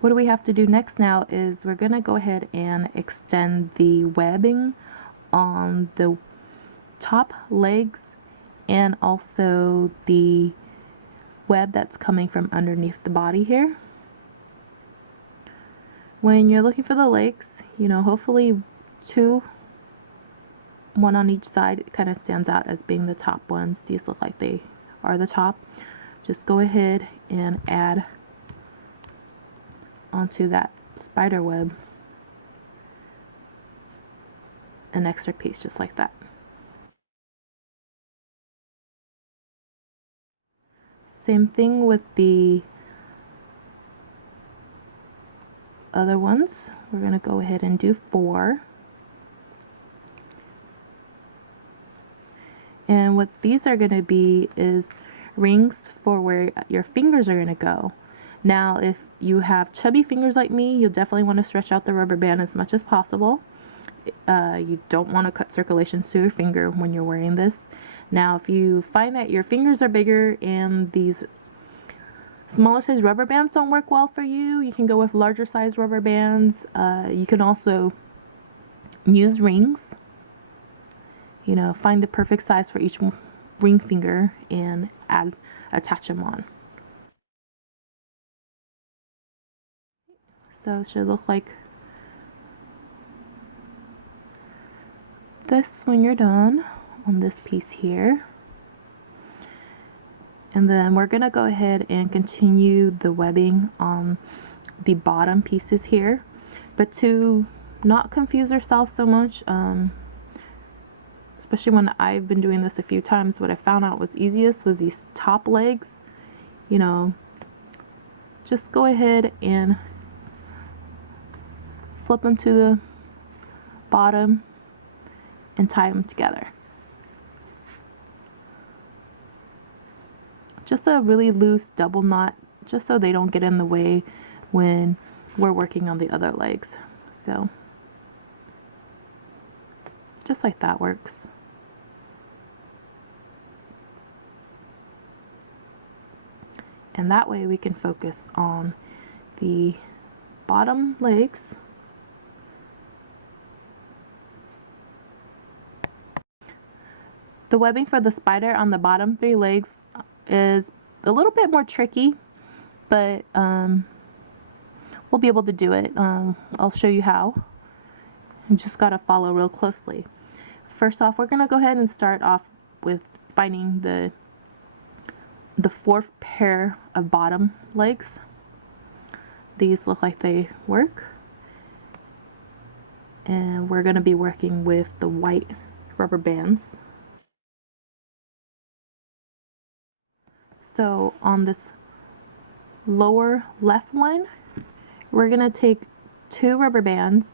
what do we have to do next now is we're going to go ahead and extend the webbing on the top legs and also the web that's coming from underneath the body here. When you're looking for the legs, you know, hopefully one on each side, it kind of stands out as being the top ones. These look like they are the top. Just go ahead and add onto that spider web an extra piece just like that. Same thing with the other ones. We're going to go ahead and do 4. And what these are going to be is rings for where your fingers are going to go. Now, if you have chubby fingers like me, you'll definitely want to stretch out the rubber band as much as possible. You don't want to cut circulation to your finger when you're wearing this. Now, if you find that your fingers are bigger and these smaller size rubber bands don't work well for you, you can go with larger size rubber bands. You can also use rings. You know, find the perfect size for each ring finger and attach them on. So it should look like this when you're done on this piece here. And then we're going to go ahead and continue the webbing on the bottom pieces here. But to not confuse yourself so much, especially when I've been doing this a few times, what I found out was easiest was these top legs. You know, just go ahead and flip them to the bottom and tie them together. Just a really loose double knot, just so they don't get in the way when we're working on the other legs. So just like that works. And that way we can focus on the bottom legs. The webbing for the spider on the bottom 3 legs is a little bit more tricky, but we'll be able to do it. I'll show you how. You just gotta follow real closely. First off, we're gonna go ahead and start off with finding the 4th pair of bottom legs. These look like they work, and we're gonna be working with the white rubber bands. So on this lower left one, we're gonna take 2 rubber bands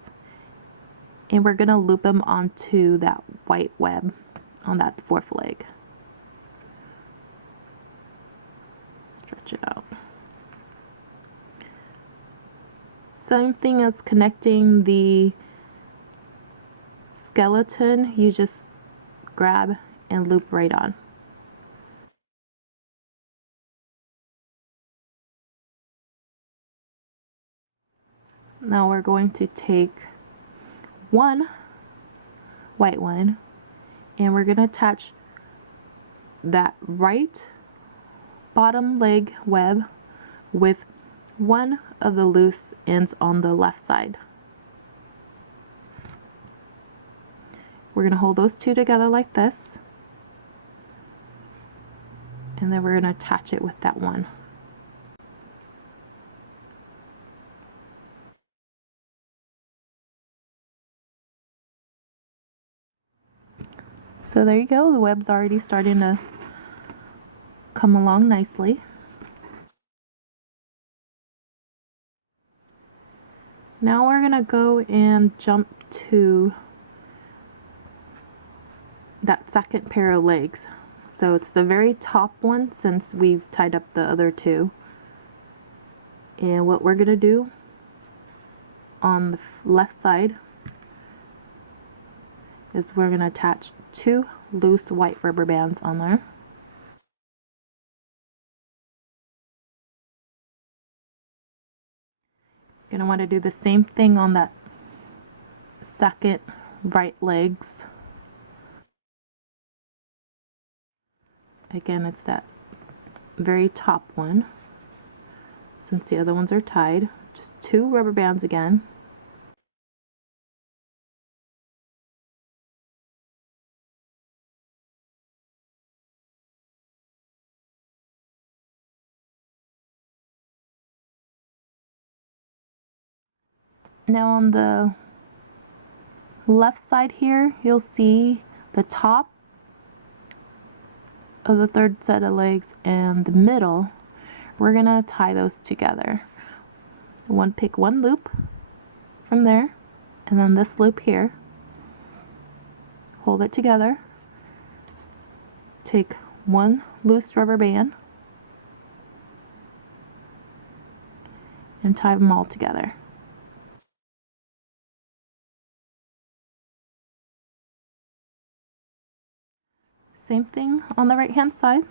and we're gonna loop them onto that white web on that 4th leg. Stretch it out. Same thing as connecting the skeleton, you just grab and loop right on. Now we're going to take one white one and we're going to attach that right bottom leg web with one of the loose ends on the left side. We're going to hold those 2 together like this, and then we're going to attach it with that one. So there you go, the web's already starting to come along nicely. Now we're gonna go and jump to that 2nd pair of legs. So it's the very top one since we've tied up the other 2. And what we're gonna do on the left side is we're going to attach 2 loose white rubber bands on there. You're gonna want to do the same thing on that second right legs. Again, it's that very top one. Since the other ones are tied, just 2 rubber bands again. Now on the left side here, you'll see the top of the third set of legs and the middle. We're gonna tie those together. Pick one loop from there, and then this loop here. Hold it together. Take one loose rubber band and tie them all together. Same thing on the right hand side.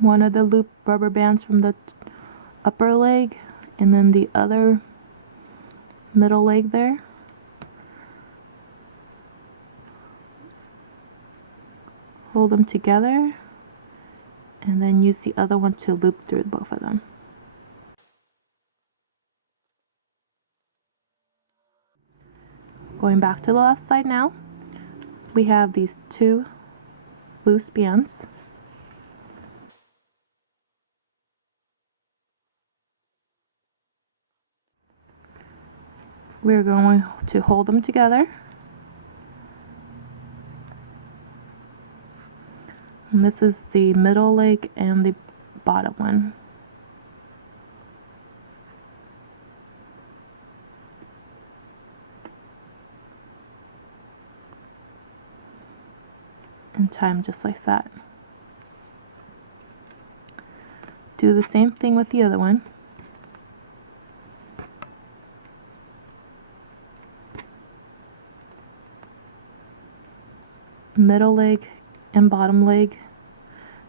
One of the loop rubber bands from the upper leg, and then the other middle leg there. Hold them together, and then use the other one to loop through both of them. Going back to the left side now, we have these 2 loose bands. We're going to hold them together. And this is the middle leg and the bottom one. And tie them just like that. Do the same thing with the other one. Middle leg and bottom leg,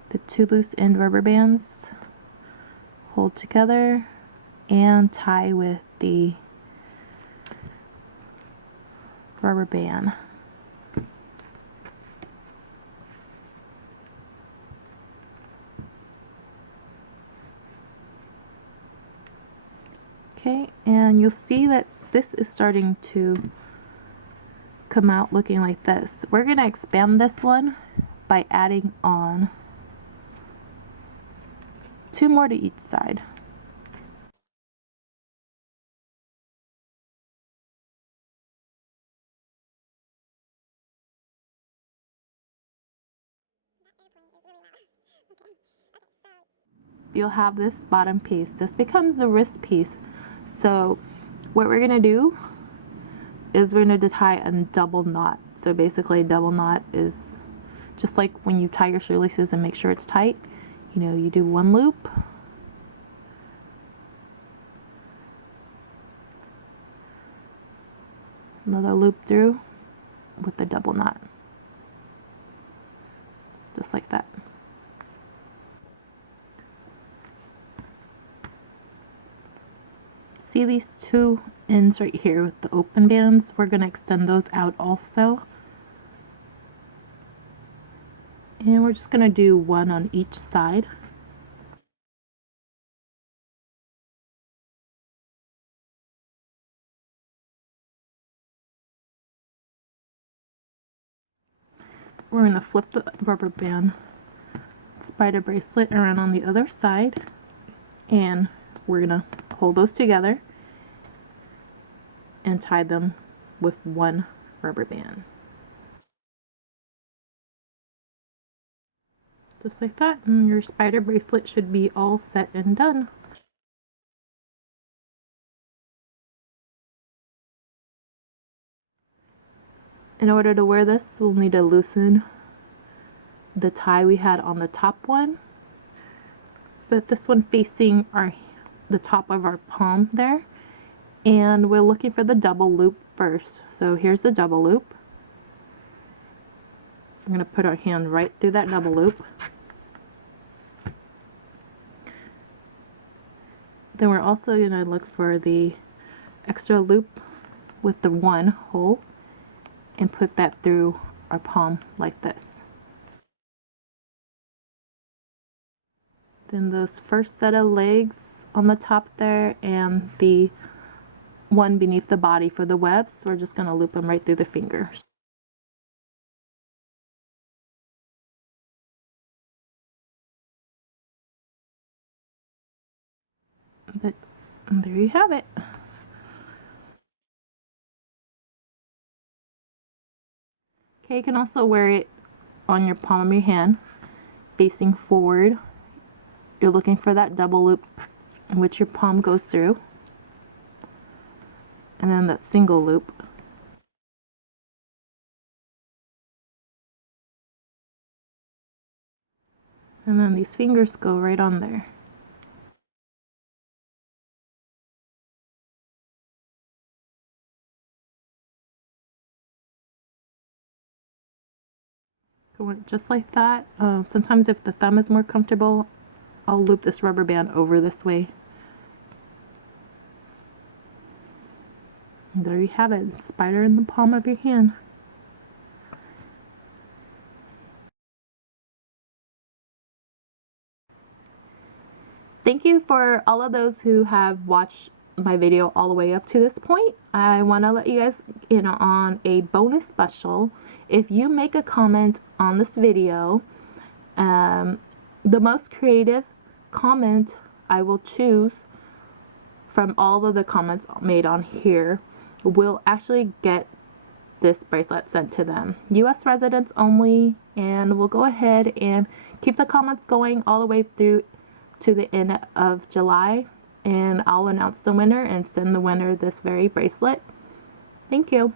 the 2 loose end rubber bands, hold together and tie with the rubber band. Okay, and you'll see that this is starting to come out looking like this. We're going to expand this one by adding on 2 more to each side. You'll have this bottom piece. This becomes the wrist piece. So what we're going to do is we're going to tie a double knot. So basically a double knot is just like when you tie your shoelaces and make sure it's tight. You know, you do 1 loop, another loop through with the double knot, just like that. See these 2 ends right here with the open bands? We're going to extend those out also. And we're just going to do 1 on each side. We're going to flip the rubber band spider bracelet around on the other side, and we're going to hold those together and tie them with 1 rubber band. Just like that, and your spider bracelet should be all set and done. In order to wear this, we'll need to loosen the tie we had on the top one, but this one facing the top of our palm there, and we're looking for the double loop first. So here's the double loop. We're going to put our hand right through that double loop. Then we're also going to look for the extra loop with the one hole and put that through our palm like this. Then those first set of legs on the top there and the one beneath the body for the webs, we're just going to loop them right through the fingers. But there you have it. Okay, you can also wear it on your palm of your hand, facing forward. You're looking for that double loop in which your palm goes through, and then that single loop. And then these fingers go right on there. Just like that. Sometimes if the thumb is more comfortable, I'll loop this rubber band over this way. And there you have it, spider in the palm of your hand. Thank you for all of those who have watched my video all the way up to this point. I want to let you guys in on a bonus special. If you make a comment on this video, the most creative comment I will choose from all of the comments made on here will actually get this bracelet sent to them. US residents only, and we'll go ahead and keep the comments going all the way through to the end of July, and I'll announce the winner and send the winner this very bracelet. Thank you.